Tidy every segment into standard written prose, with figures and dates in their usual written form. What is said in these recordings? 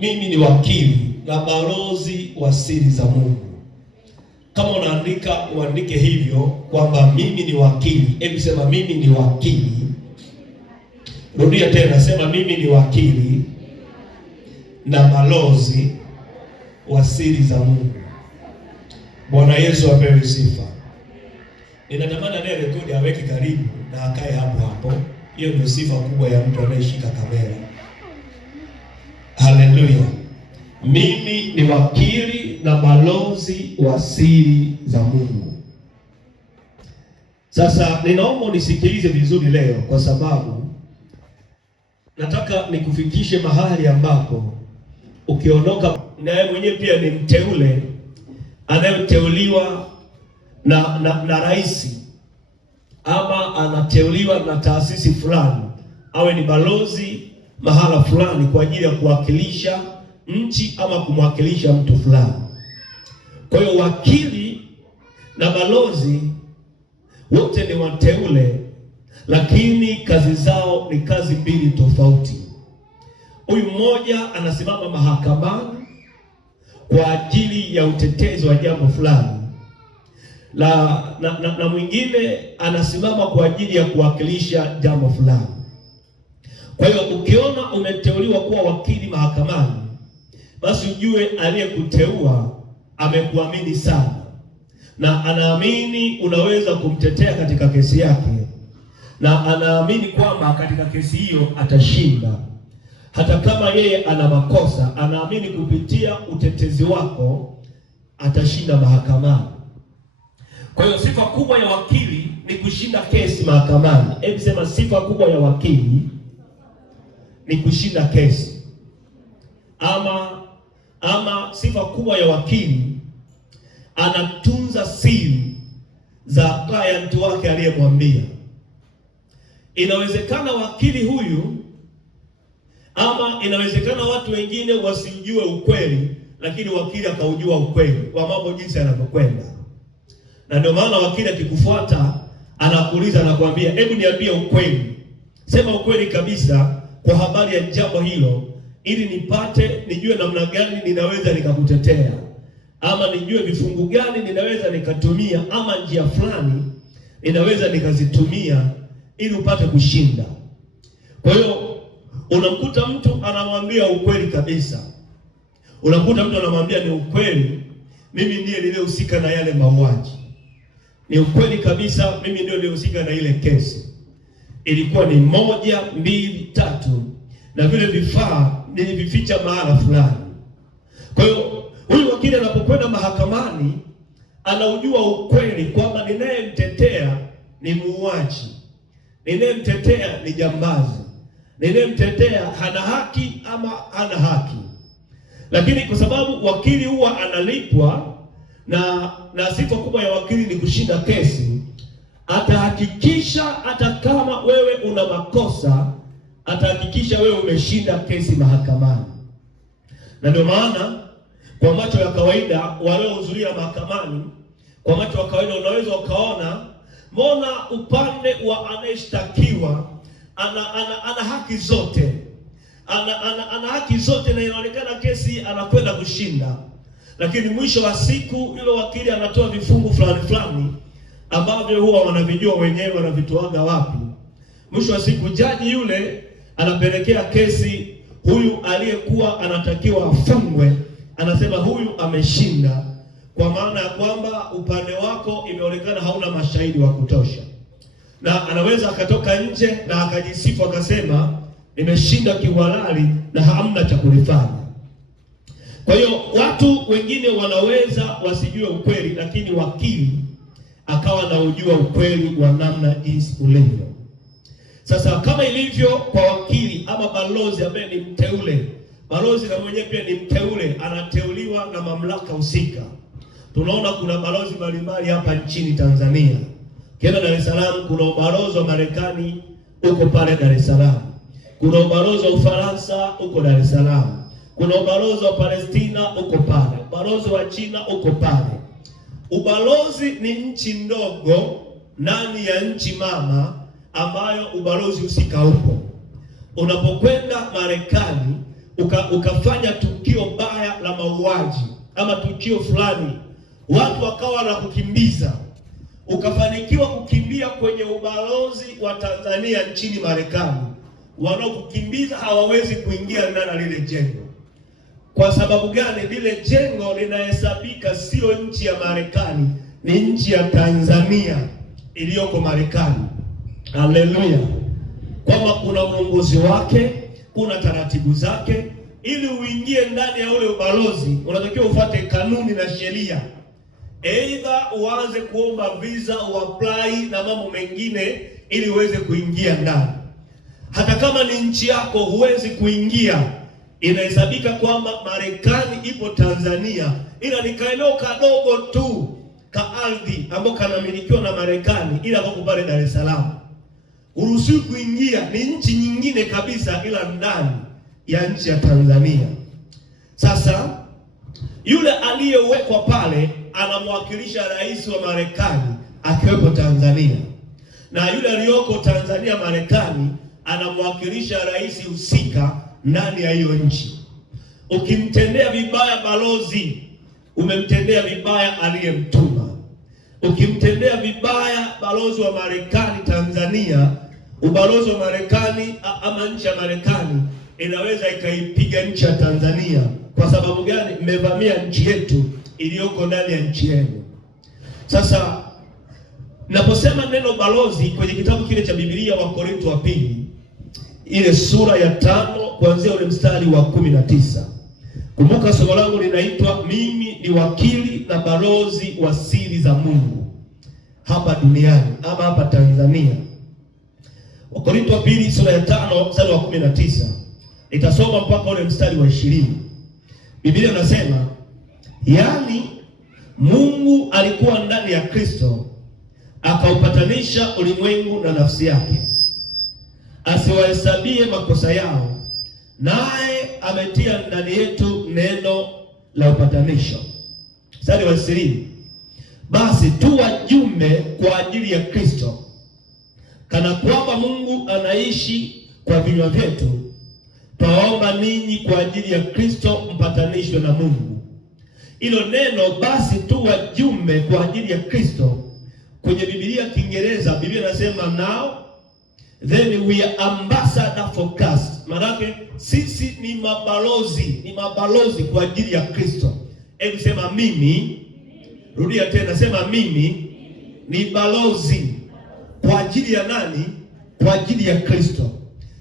Mimi ni wakili na balozi wa siri za Mungu. Kama unaandika uandike hivyo kwamba mimi ni wakili. Hebu sema mimi ni wakili. Rudia tena, sema mimi ni wakili na balozi wa siri za Mungu. Bwana Yesu apewe sifa. Ninatamani anayerekodi aweke karibu na akae hapo hapo. Hiyo ndio sifa kubwa ya mtu anayeshika kamera. Haleluya. Mimi ni wakili na balozi wa siri za Mungu. Sasa ninaomba unisikilize vizuri leo, kwa sababu nataka nikufikishe mahali ambapo ukiondoka, naye mwenyewe pia ni mteule anayeteuliwa na rais, ama anateuliwa na taasisi fulani, awe ni balozi mahala fulani kwa ajili ya kuwakilisha nchi ama kumwakilisha mtu fulani. Kwa hiyo wakili na balozi wote ni wateule, lakini kazi zao ni kazi mbili tofauti. Huyu mmoja anasimama mahakamani kwa ajili ya utetezi wa jambo fulani, na mwingine anasimama kwa ajili ya kuwakilisha jambo fulani. Kwa hiyo ukiona umeteuliwa kuwa wakili mahakamani, basi ujue aliyekuteua amekuamini sana, na anaamini unaweza kumtetea katika kesi yake, na anaamini kwamba katika kesi hiyo atashinda. Hata kama yeye ana makosa, anaamini kupitia utetezi wako atashinda mahakamani. Kwa hiyo sifa kubwa ya wakili ni kushinda kesi mahakamani. Hebu sema, sifa kubwa ya wakili ni kushinda kesi. Ama sifa kubwa ya wakili, anatunza siri za client wake aliyemwambia. Inawezekana wakili huyu, ama inawezekana watu wengine wasijue ukweli, lakini wakili akaujua ukweli wa mambo jinsi yanavyokwenda. Na ndio maana wakili akikufuata anakuuliza, anakuambia, hebu niambie ukweli, sema ukweli kabisa kwa habari ya jambo hilo, ili nijue namna gani ninaweza nikakutetea, ama nijue vifungu gani ninaweza nikatumia, ama njia fulani ninaweza nikazitumia ili upate kushinda. Kwa hiyo unamkuta mtu anamwambia ukweli kabisa, unamkuta mtu anamwambia ni ukweli, mimi ndiye niliyehusika na yale mauaji, ni ukweli kabisa, mimi ndio nilihusika na ile kesi, ilikuwa ni 1, 2, 3, na vile vifaa nilivificha mahala fulani. Kwa hiyo huyu wakili anapokwenda mahakamani, anaujua ukweli kwamba ninayemtetea ni muuaji, ninayemtetea ni jambazi, ninayemtetea hana haki ama hana haki. Lakini kwa sababu wakili huwa analipwa, na sifa kubwa ya wakili ni kushinda kesi, atahakikisha hata kama wewe una makosa, atahakikisha wewe umeshinda kesi mahakamani. Na ndio maana kwa macho ya kawaida waliohudhuria mahakamani, kwa macho ya kawaida unaweza ukaona, mbona upande wa anayeshtakiwa ana haki zote, ana haki zote, na inaonekana kesi anakwenda kushinda. Lakini mwisho wa siku yule wakili anatoa vifungu fulani ambavyo huwa wanavijua wenyewe wanavitoaga wapi. Mwisho wa siku jaji yule anapelekea kesi huyu aliyekuwa anatakiwa afungwe, anasema huyu ameshinda, kwa maana ya kwamba upande wako imeonekana hauna mashahidi wa kutosha. Na anaweza akatoka nje na akajisifu akasema nimeshinda kihalali na hamna cha kulifanya. Kwa hiyo watu wengine wanaweza wasijue ukweli, lakini wakili akawa anaujua ukweli wa namna jinsi ulivyo. Sasa kama ilivyo kwa wakili ama balozi ambaye ni mteule, balozi na mwenyewe pia ni mteule, anateuliwa na mamlaka husika. Tunaona kuna balozi mbalimbali hapa nchini Tanzania. Kienda Dar es Salaam kuna ubalozi wa Marekani uko pale Dar es Salaam. Kuna ubalozi wa Ufaransa uko Dar es Salaam. Kuna ubalozi wa Palestina uko pale. Ubalozi wa China uko pale. Ubalozi ni nchi ndogo ndani ya nchi mama ambayo ubalozi husika upo. Unapokwenda Marekani, ukafanya tukio baya la mauaji ama tukio fulani, watu wakawa na kukimbiza, ukafanikiwa kukimbia kwenye ubalozi wa Tanzania nchini Marekani, wanaokukimbiza hawawezi kuingia ndani ya lile jengo. Kwa sababu gani? Lile jengo linahesabika sio nchi ya Marekani, ni nchi ya Tanzania iliyoko Marekani. Haleluya! Kwamba kuna uongozi wake, kuna taratibu zake. Ili uingie ndani ya ule ubalozi unatakiwa ufuate kanuni na sheria. Either uanze kuomba visa, uapply na mambo mengine ili uweze kuingia ndani. Hata kama ni nchi yako huwezi kuingia. Inahesabika kwamba Marekani ipo Tanzania, ila ni kaeneo kadogo tu ka ardhi ambao kanamilikiwa na Marekani, ila kwa pale Dar es Salaam. Uruhusiwi kuingia, ni nchi nyingine kabisa, ila ndani ya nchi ya Tanzania. Sasa yule aliyewekwa pale anamwakilisha rais wa Marekani akiwepo Tanzania, na yule aliyoko Tanzania Marekani anamwakilisha rais husika ndani ya hiyo nchi. Ukimtendea vibaya balozi, umemtendea vibaya aliyemtuma. Ukimtendea vibaya balozi wa Marekani Tanzania, ubalozi wa Marekani ama nchi ya Marekani inaweza ikaipiga nchi ya Tanzania. Kwa sababu gani? Mmevamia nchi yetu iliyoko ndani ya nchi yenu. Sasa naposema neno balozi kwenye kitabu kile cha Biblia wa Korintho wa pili, ile sura ya 5 kuanzia ule mstari wa 19. Kumbuka somo langu linaitwa mimi ni wakili na balozi wa siri za Mungu hapa duniani ama hapa Tanzania. Wakorintho wa pili sura ya 5 mstari wa 19. Nitasoma mpaka ule mstari wa 20. Biblia inasema, yaani Mungu alikuwa ndani ya Kristo akaupatanisha ulimwengu na nafsi yake, asiwahesabie makosa yao, naye ametia ndani yetu neno la upatanisho. Mstari wa 20. Basi tu wajumbe kwa ajili ya Kristo, kana kwamba Mungu anaishi kwa vinywa vyetu, twaomba ninyi kwa ajili ya Kristo mpatanishwe na Mungu. Hilo neno basi tu wajumbe kwa ajili ya Kristo, kwenye Biblia Kiingereza, Biblia inasema now then we are ambassador for Christ. Maana sisi ni mabalozi kwa ajili ya Kristo. Hebu sema mimi, rudia tena, sema mimi ni balozi kwa ajili ya nani? Kwa ajili ya Kristo.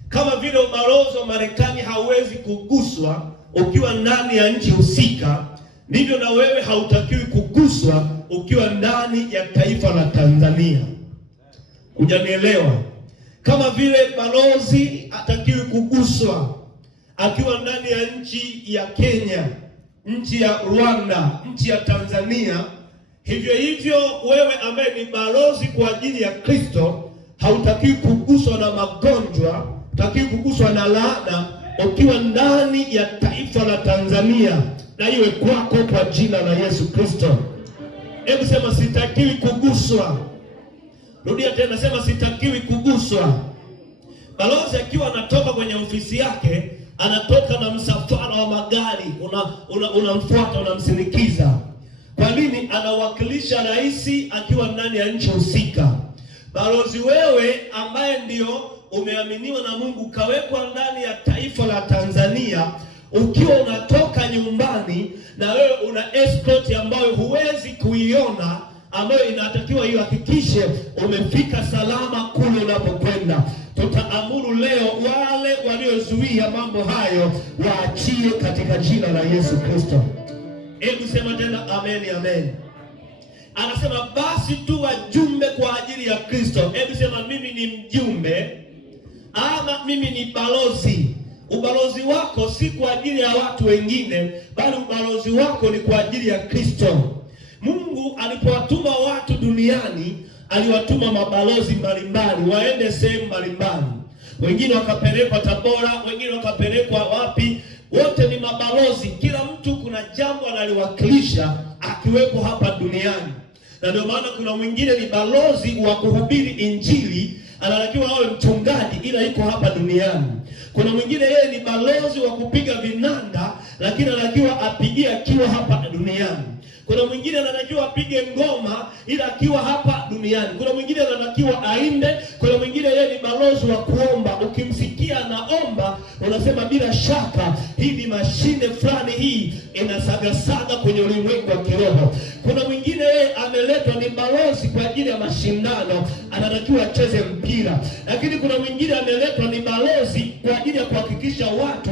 Kama vile ubalozi wa Marekani hauwezi kuguswa ukiwa ndani ya nchi husika, ndivyo na wewe hautakiwi kuguswa ukiwa ndani ya taifa la Tanzania. Hujanielewa? Kama vile balozi hatakiwi kuguswa akiwa ndani ya nchi ya Kenya, nchi ya Rwanda, nchi ya Tanzania, hivyo hivyo wewe ambaye ni balozi kwa ajili ya Kristo hautakiwi kuguswa na magonjwa, hutakiwi kuguswa na laana ukiwa ndani ya taifa la Tanzania, na iwe kwako kwa jina la Yesu Kristo. Hebu sema sitakiwi kuguswa. Rudia tena, sema sitakiwi kuguswa. Balozi akiwa anatoka kwenye ofisi yake, anatoka na msafara wa magari, unamfuata, unamsindikiza. Kwa nini? Anawakilisha rais akiwa ndani ya nchi husika. Balozi wewe ambaye ndio umeaminiwa na Mungu, kawekwa ndani ya taifa la Tanzania, ukiwa unatoka nyumbani na wewe una escort ambayo huwezi kuiona, ambayo inatakiwa ihakikishe umefika salama kule unapokwenda. Tutaamuru leo wale waliozuia mambo hayo waachie katika jina la Yesu Kristo. Hebu sema tena amen, amen. Anasema basi tu wajumbe kwa ajili ya Kristo. Hebu sema mimi ni mjumbe ama mimi ni balozi. Ubalozi wako si kwa ajili ya watu wengine, bali ubalozi wako ni kwa ajili ya Kristo. Mungu alipowatuma watu duniani, aliwatuma mabalozi mbalimbali waende sehemu mbalimbali. Wengine wakapelekwa Tabora, wengine wakapelekwa wapi. Wote ni mabalozi. Kila mtu kuna jambo analiwakilisha akiwepo hapa duniani. Na ndio maana kuna mwingine ni balozi wa kuhubiri Injili anatakiwa awe mchungaji ila iko hapa duniani. Kuna mwingine yeye ni balozi wa kupiga vinanda, lakini anatakiwa apigie akiwa hapa duniani. Kuna mwingine anatakiwa apige ngoma ila akiwa hapa duniani. Kuna mwingine anatakiwa aimbe. Kuna mwingine yeye ni balozi wa kuomba. Ukimsikia anaomba unasema bila shaka hii ni mashine fulani, hii inasagasaga kwenye ulimwengu wa kiroho. Kuna mwingine yeye ameletwa ni balozi kwa ajili ya mashindano, anatakiwa acheze mpira. Lakini kuna mwingine ameletwa ni balozi kwa ajili ya kuhakikisha watu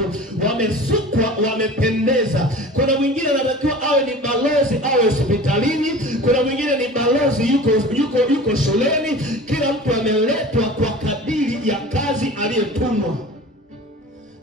wamesukwa, wamependeza. Kuna mwingine anatakiwa awe ni balozi awe hospitalini. Kuna mwingine ni balozi yuko shuleni. Kila mtu ameletwa kwa kadiri ya kazi aliyetumwa.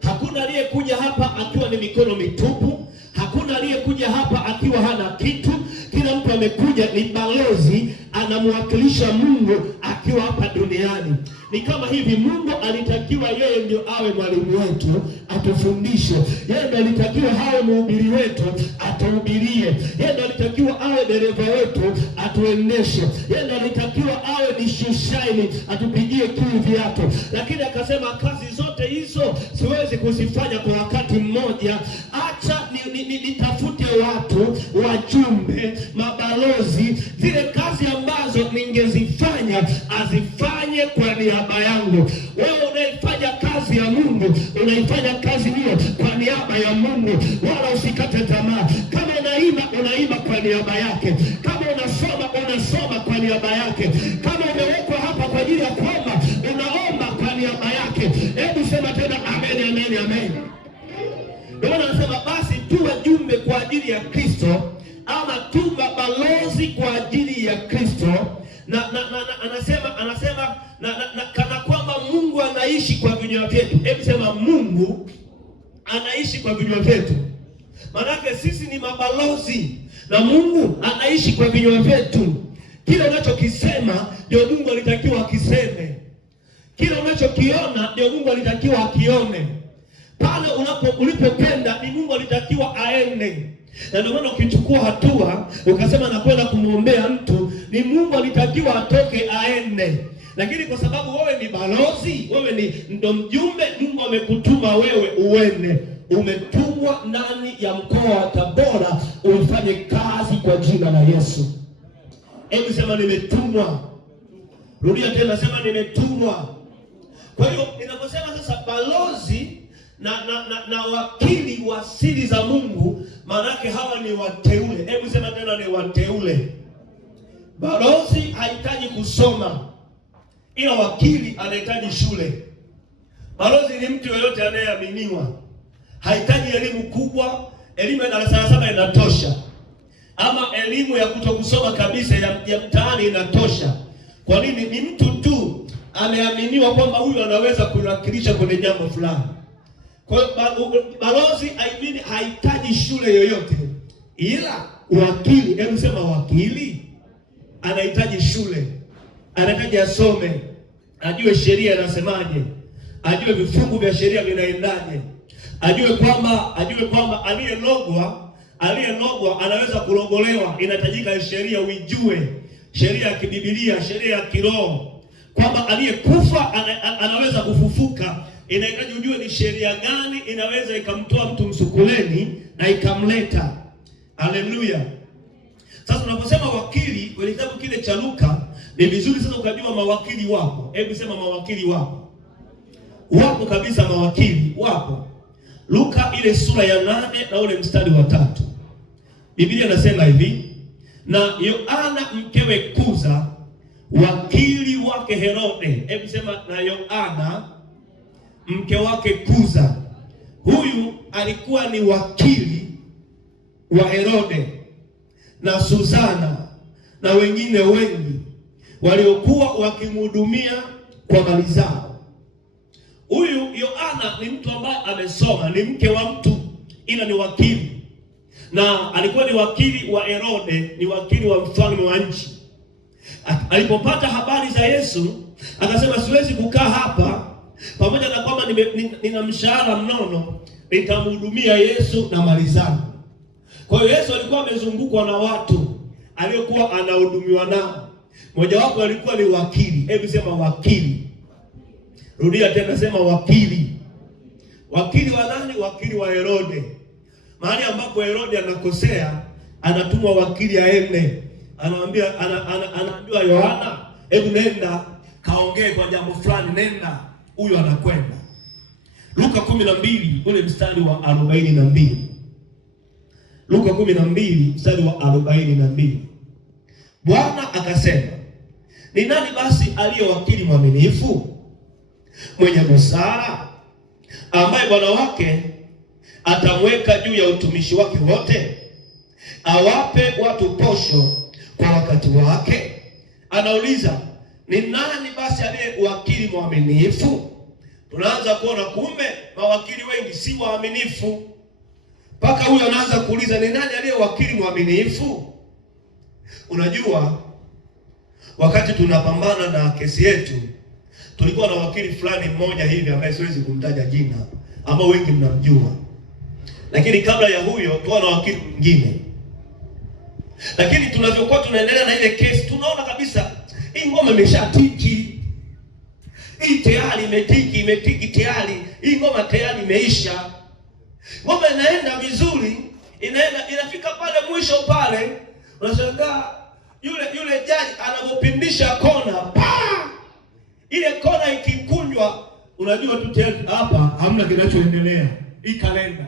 Hakuna aliyekuja hapa akiwa ni mikono mitupu. Hakuna aliyekuja hapa akiwa hana kitu. Kila mtu amekuja ni balozi, anamwakilisha Mungu akiwa hapa duniani. Ni kama hivi, Mungu alitakiwa yeye ndio awe mwalimu wetu, atufundishe. Yeye ndio alitakiwa awe mhubiri wetu, atuhubirie. Yeye ndio alitakiwa awe dereva wetu, atuendeshe. Yeye ndio alitakiwa awe ni shushaini, atupigie kiu viatu. Lakini akasema kazi zote hizo siwezi kuzifanya kwa wakati mmoja. Acha nitafute watu, wajumbe, mabalozi, zile kazi ambazo ningezifanya azifanye kwa niaba yangu. Wewe unaifanya kazi ya Mungu, unaifanya kazi hiyo kwa niaba ya Mungu, wala usikate tamaa. Kama unaimba kwa niaba yake. Kama unasoma kwa niaba yake. Kama umewekwa hapa kwa ajili ya kuomba, unaomba kwa niaba yake. Hebu sema tena amen, amen, amen. Ndio anasema basi tuwe jumbe kwa ajili ya Kristo, ama tuwe balozi kwa ajili ya Kristo. Anasema kana kwamba Mungu anaishi kwa vinywa vyetu. Hebu sema Mungu anaishi kwa vinywa vyetu. Maana sisi ni mabalozi na Mungu anaishi kwa vinywa vyetu. Kile unachokisema ndio Mungu alitakiwa akiseme. Kile unachokiona ndio Mungu alitakiwa akione. Pale ulipopenda ni Mungu alitakiwa aende. Na ndio maana ukichukua hatua ukasema nakwenda kumwombea mtu, ni Mungu alitakiwa atoke aende. Lakini kwa sababu wewe ni balozi, wewe ni ndo mjumbe, Mungu amekutuma wewe uende. Umetumwa ndani ya mkoa wa Tabora ufanye kazi kwa jina la Yesu. Hebu sema nimetumwa. Rudia tena, sema nimetumwa. Kwa hiyo ninaposema sasa balozi na wakili wa siri za Mungu, maana yake hawa ni wateule. Hebu sema tena ni wateule. Balozi hahitaji kusoma, ila wakili anahitaji shule. Balozi ni mtu yoyote anayeaminiwa. Hahitaji elimu kubwa, elimu ya darasa la 7 inatosha. Ama elimu ya kutokusoma kabisa ya mtaani inatosha. Kwa nini? Ni mtu tu ameaminiwa kwamba huyu anaweza kuwakilisha kwenye jambo fulani. Kwa hiyo balozi hahitaji shule yoyote, ila wakili, hebu sema wakili, anahitaji shule. Anahitaji asome, ajue sheria inasemaje, ajue vifungu vya sheria vinaendaje, ajue kwamba aliyelogwa anaweza kulogolewa. Inahitajika sheria uijue, sheria ya kibibilia, sheria ya kiroho, kwamba aliyekufa anaweza kufufuka. Inahitaji ujue ni sheria gani inaweza ikamtoa mtu msukuleni na ikamleta. Haleluya. Sasa tunaposema wakili kwenye kitabu kile cha Luka, ni vizuri sasa ukajua mawakili wapo. Hebu sema mawakili wapo. Wapo kabisa, mawakili wapo. Luka ile sura ya 8 na ule mstari wa 3. Biblia inasema hivi, na Yohana mkewe Kuza, wakili wake Herode. Hebu sema na Yohana mke wake Kuza. Huyu alikuwa ni wakili wa Herode na Susana na wengine wengi waliokuwa wakimhudumia kwa mali zao. Huyu Yohana ni mtu ambaye amesoma, ni mke wa mtu, ila ni wakili. Na alikuwa ni wakili wa Herode, ni wakili wa mfalme wa nchi. Alipopata habari za Yesu, akasema siwezi kukaa hapa, pamoja na kwamba nina mshahara mnono, nitamhudumia Yesu na mali zangu. Kwa hiyo Yesu alikuwa amezungukwa na watu aliokuwa anahudumiwa nao. Mmoja wapo alikuwa ni wakili. Hebu sema wakili. Rudia tena, sema wakili. Wakili wa nani? Wakili wa Herode. Mahali ambapo Herode anakosea, anatumwa wakili aende. Anaambiwa Yohana, hebu nenda kaongee kwa jambo fulani, nenda. Huyo anakwenda. Luka 12 ule mstari wa 42. Luka 12 mstari wa 42. Bwana akasema, ni nani basi aliye wakili mwaminifu, mwenye busara, ambaye bwana wake atamweka juu ya utumishi wake wote, awape watu posho kwa wakati wake? Anauliza, ni nani basi aliye wakili mwaminifu? Tunaanza kuona kumbe mawakili wengi si waaminifu. Mpaka huyo anaanza kuuliza, ni nani aliye wakili mwaminifu? Unajua, wakati tunapambana na kesi yetu, tulikuwa na wakili fulani mmoja hivi ambaye siwezi kumtaja jina, ambao wengi mnamjua. Lakini kabla ya huyo tulikuwa na wakili mwingine. Lakini tunavyokuwa tunaendelea na ile kesi, tunaona kabisa hii ngoma imeshatiki. Hii tayari imetiki tayari. Hii ngoma tayari imeisha. Ngoma inaenda vizuri, inafika pale mwisho pale, unashangaa yule jaji anapopindisha kona, ile kona ikikunjwa, unajua tu tayari hapa hamna kinachoendelea. Hii kalenda.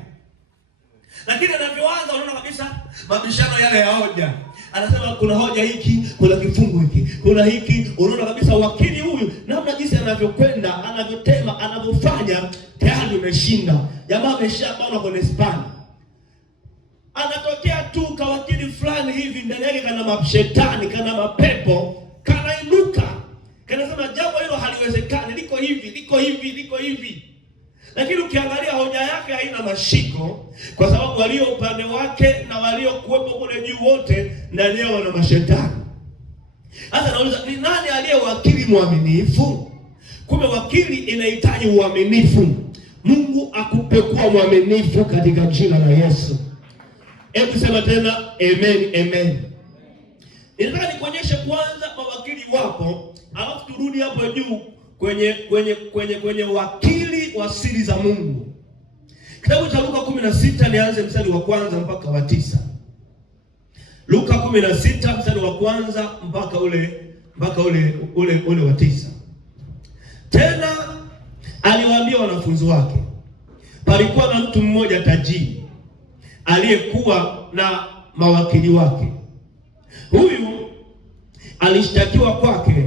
Lakini anavyoanza unaona kabisa mabishano yale ya hoja. Anasema kuna hoja hiki, kuna kifungu hiki, kuna hiki. Unaona kabisa wakili huyu namna jinsi anavyokwenda, anavyotema, anavyofanya, tayari umeshinda. Jamaa ameshabana kwenye spana. Anatokea tu kwa wakili fulani hivi, ndani yake kana mashetani, kana mapepo, kanainuka. Kanasema jambo hilo haliwezekani, liko hivi. Lakini ukiangalia hoja yake haina mashiko, kwa sababu walio upande wake na walio kuwepo kule juu wote ndani yao wana mashetani. Sasa nauliza, ni nani aliye wakili mwaminifu? Kumbe wakili inahitaji uaminifu. Mungu akupe kuwa mwaminifu katika jina la Yesu. Hebu sema tena amen. Ninataka nikuonyeshe kwanza mawakili wapo, alafu turudi hapo juu kwenye wakili wa siri za Mungu. Kitabu cha Luka 16, nianze mstari wa kwanza mpaka wa 9. Luka 16 mstari wa kwanza mpaka ule wa 9. Tena aliwaambia wanafunzi wake, palikuwa na mtu mmoja tajiri aliyekuwa na mawakili wake. Huyu alishtakiwa kwake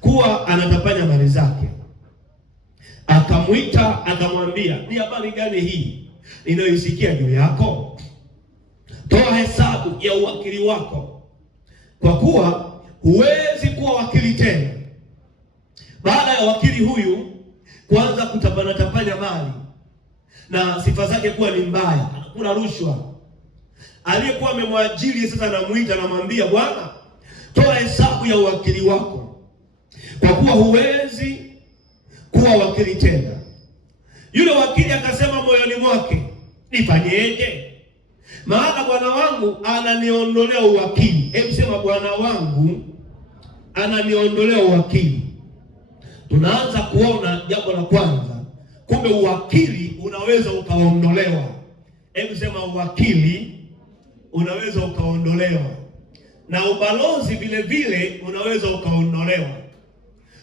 kuwa anatapanya mali zake. Akamwita akamwambia, ni habari gani hii ninayoisikia juu yako? Toa hesabu ya uwakili wako, kwa kuwa huwezi kuwa wakili tena. Baada ya wakili huyu kuanza kutapanya mali na sifa zake kuwa ni mbaya, anakula rushwa, aliyekuwa amemwajiri sasa anamuita, anamwambia, bwana, toa hesabu ya uwakili wako, kwa kuwa huwezi kuwa wakili tena. Yule wakili akasema moyoni mwake, nifanyeje? Maana bwana wangu ananiondolea uwakili. Hebu sema, bwana wangu ananiondolea uwakili. Tunaanza kuona jambo la kwanza, kumbe uwakili unaweza ukaondolewa. Hebu sema, uwakili unaweza ukaondolewa, na ubalozi vile vile unaweza ukaondolewa.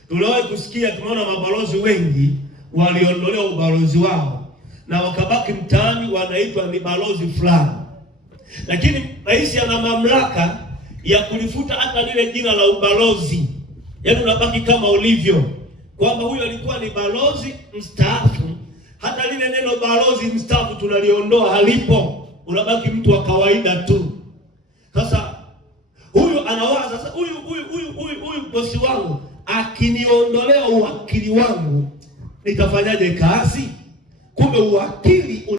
Tuliwahi kusikia, tumeona mabalozi wengi waliondolewa ubalozi wao na wakabaki mtaani wanaitwa ni balozi fulani. Lakini rais ana mamlaka ya kulifuta hata lile jina la ubalozi. Yaani unabaki kama ulivyo, kwamba huyo alikuwa ni balozi mstaafu. Hata lile neno balozi mstaafu tunaliondoa, halipo. Unabaki mtu wa kawaida tu. Sasa huyu anawaza, sasa huyu bosi wangu akiniondolea uwakili wangu nitafanyaje kazi? Kumbe uwakili